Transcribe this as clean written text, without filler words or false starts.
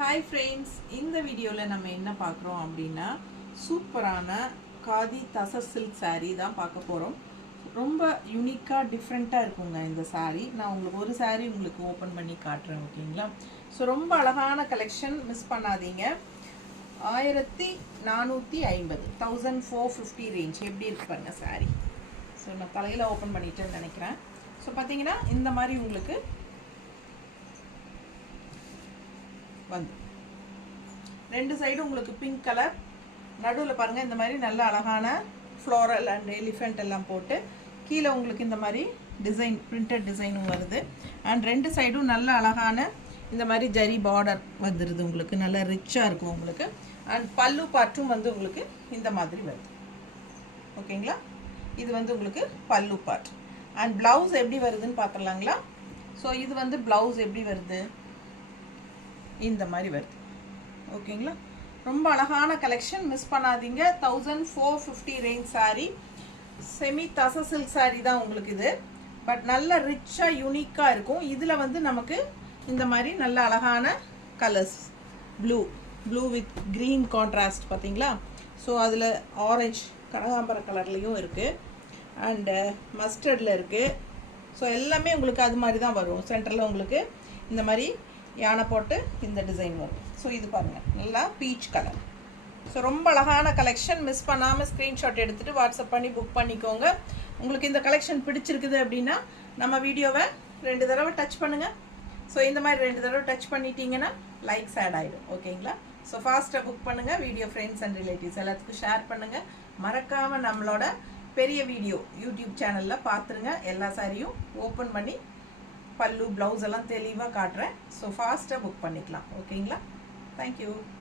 Hi friends, இந்த வீடியோவில் நம்ம என்ன பார்க்குறோம் அப்படின்னா சூப்பரான காதி தசர் சில்க் saree தான் பார்க்க போகிறோம். ரொம்ப யூனிக்காக டிஃப்ரெண்ட்டாக இருக்குங்க இந்த saree. நான் உங்களுக்கு ஒரு saree உங்களுக்கு ஓப்பன் பண்ணி காட்டுறேன், ஓகேங்களா? ஸோ ரொம்ப அழகான கலெக்ஷன், மிஸ் பண்ணாதீங்க. 1450 1450 ரேஞ்ச் எப்படி இருக்கு பாருங்க saree. ஸோ நான் தலையில் ஓப்பன் பண்ணிட்டேன்னு நினைக்கிறேன். ஸோ பார்த்தீங்கன்னா இந்த மாதிரி உங்களுக்கு வந்து ரெண்டு சைடும் உங்களுக்கு பிங்க் கலர், நடுவில் பாருங்கள் இந்த மாதிரி நல்ல அழகான ஃப்ளோரல் அண்ட் எலிஃபெண்ட் எல்லாம் போட்டு கீழே உங்களுக்கு இந்த மாதிரி டிசைன் பிரிண்டட் டிசைனும் வருது. அண்ட் ரெண்டு சைடும் நல்ல அழகான இந்த மாதிரி ஜரி பார்டர் வந்துடுது, உங்களுக்கு நல்ல ரிச்சாக இருக்கும் உங்களுக்கு. அண்ட் பல்லு பார்ட்டும் வந்து உங்களுக்கு இந்த மாதிரி வருது, ஓகேங்களா? இது வந்து உங்களுக்கு பல்லு பார்ட். அண்ட் ப்ளவுஸ் எப்படி வருதுன்னு பார்த்துடலாங்களா? ஸோ இது வந்து ப்ளவுஸ் எப்படி வருது, இந்த மாதிரி வருது, ஓகேங்களா? ரொம்ப அழகான கலெக்ஷன், மிஸ் பண்ணாதீங்க. 1450 ரேஞ்ச் saree, செமி தச சில்க் saree தான் உங்களுக்கு இது. பட் நல்ல ரிச்சாக யூனிக்காக இருக்கும். இதில் வந்து நமக்கு இந்த மாதிரி நல்ல அழகான colours, blue with green contrast பார்த்தீங்களா? ஸோ அதில் ஆரஞ்ச் கனகாம்பர கலர்லேயும் இருக்குது, அண்டு மஸ்டர்டில் இருக்குது. ஸோ எல்லாமே உங்களுக்கு அது மாதிரி தான் வரும். சென்டரில் உங்களுக்கு இந்த மாதிரி யானை போட்டு இந்த டிசைன் வரும். ஸோ இது பாருங்கள், நல்லா பீச் கலர். ஸோ ரொம்ப அழகான கலெக்ஷன், மிஸ் பண்ணாமல் ஸ்க்ரீன்ஷாட் எடுத்துகிட்டு வாட்ஸ்அப் பண்ணி புக் பண்ணிக்கோங்க. உங்களுக்கு இந்த கலெக்ஷன் பிடிச்சிருக்குது அப்படின்னா நம்ம வீடியோவை 2 தடவை டச் பண்ணுங்கள். ஸோ இந்த மாதிரி 2 தடவை டச் பண்ணிட்டீங்கன்னா லைக்ஸ் ஆட் ஆகிடும், ஓகேங்களா? ஸோ ஃபாஸ்ட்டாக புக் பண்ணுங்கள். வீடியோ ஃப்ரெண்ட்ஸ் அண்ட் ரிலேட்டிவ்ஸ் எல்லாத்துக்கும் ஷேர் பண்ணுங்கள். மறக்காமல் நம்மளோட பெரிய வீடியோ யூடியூப் சேனலில் பார்த்துருங்க. எல்லா சாரியும் ஓப்பன் பண்ணி பல்லு ப்ளவுஸ் எல்லாம் தெளிவாக காட்டுறேன். ஸோ ஃபாஸ்ட்டாக புக் பண்ணிக்கலாம், ஓகேங்களா? தேங்க்யூ.